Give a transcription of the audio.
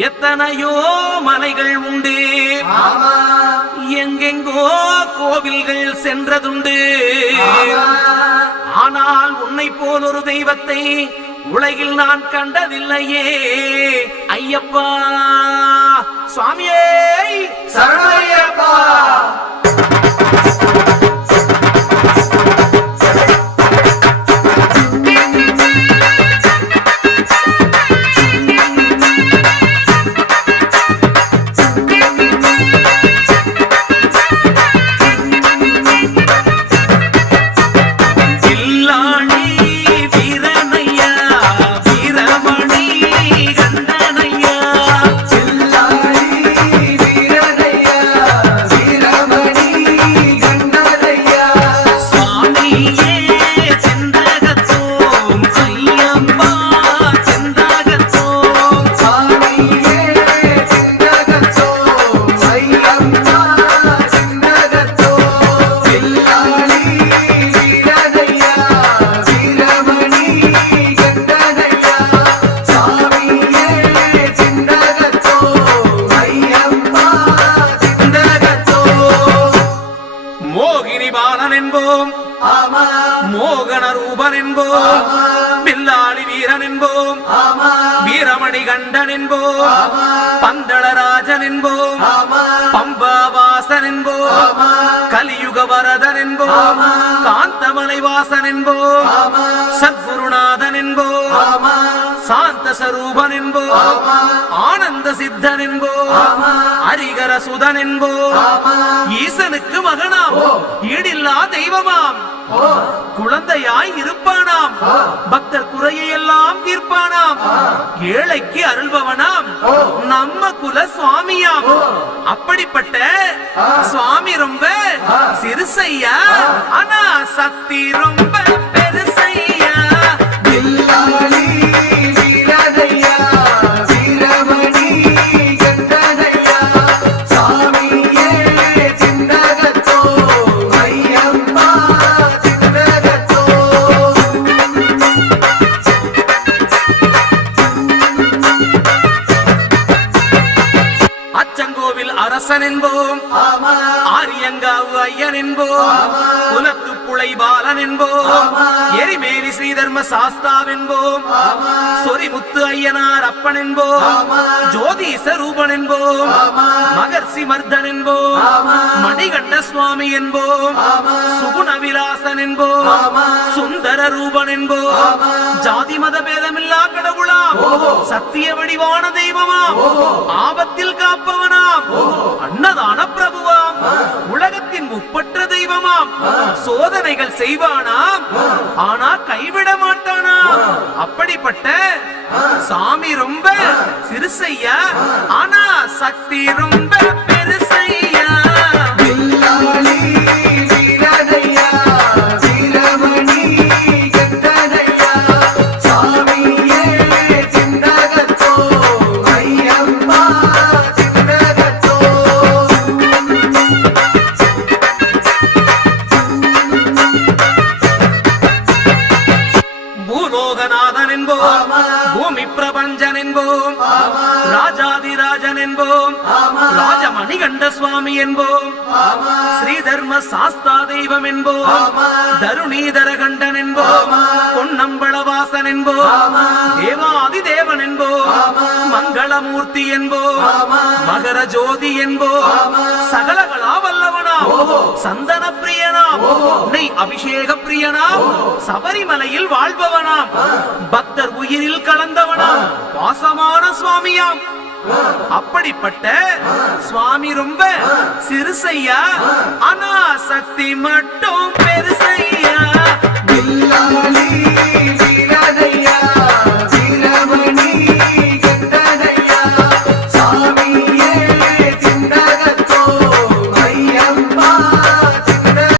எத்தனையோ மலைகள் உண்டு, எங்கெங்கோ கோவில்கள் சென்றதுண்டு. ஆனால் உன்னை போல் ஒரு தெய்வத்தை உலகில் நான் கண்டதில்லையே ஐயப்பா. சுவாமியே சரணமையப்பா. மோகன ரூபன் என்போம், பில்லாளி வீரன் என்போம், வீரமணி கண்டன் என்போம், பந்தளராஜன் என்போம், பம்பாவாசன் என்போம், கலியுக வரதன் என்போம், காந்தமலை வாசன் என்போம், சத்குருநாதன் என்போம், சாந்த சரூபன் என்போம், ஆனந்த சித்தன் என்போம், ஹரிகர சுதன் என்போம், ஈசனுக்கு மகனாம், ஈடில்லா தெய்வமாம், குழந்தையாய் இருப்பானாம், பக்தர் குறையை எல்லாம் தீர்ப்பானாம், ஏழைக்கு அருள்பவனாம், நம்ம குல சுவாமியாம். அப்படிப்பட்ட சுவாமி ரொம்ப சிறுசையா, ஆனா சக்தி ரொம்ப பெருசையா. அரசன் என்போம், ஆரியங்காவு ஐயன் என்போம், குலத்துப்புளை பாலன் என்போம், எரிமேலி ஸ்ரீதர்ம சாஸ்தாவென்போம், சொரிமுத்து ஐயனார் அப்பன் என்போம், ஜோதிச ரூபன் என்போம், மகர்ஷி மர்தன் என்போம், மணிகண்ட சுவாமி என்போம், சுகுண விலாசன் என்போம், சுந்தர ரூபன் என்போம், ஜாதி மத பேதமில்லா கடவுளாம், சத்திய வடிவான தெய்வமாம், ஆபத்தில் காப்பவனாம், அன்னதான பிரபுவாம், உலகத்தின் முப்பற்ற தெய்வமாம், சோதனைகள் செய்வானாம், ஆனா கைவிட மாட்டானாம். அப்படிப்பட்ட சாமி ரொம்ப சிறுசையா, ஆனா சக்தி ரொம்ப பெருசையா. பூமி பிரபஞ்சன் என்போம், ராஜாதிராஜன் என்போம், ராஜமணி கண்ட சுவாமி என்போம், ஸ்ரீதர்ம சாஸ்தா தெய்வம் என்போம், தருணீதர கண்டன் என்போம், பொன்னம்பளவாசன் என்போம், தேவாதி தேவன் என்போம், மங்களமூர்த்தி என்போம், மகர ஜோதி என்போம், சகலகலா வல்லவனாம், சந்தன பிரியனாம், நெய் அபிஷேக பிரியனாம், சபரிமலையில் வாழ்பவனாம், பக்தர் உயிரில் கலந்தவனாம், வாசமான சுவாமியாம். அப்படிப்பட்ட சுவாமி ரொம்ப சிறுசையா, ஆனா சக்தி மட்டும் பெருசையா.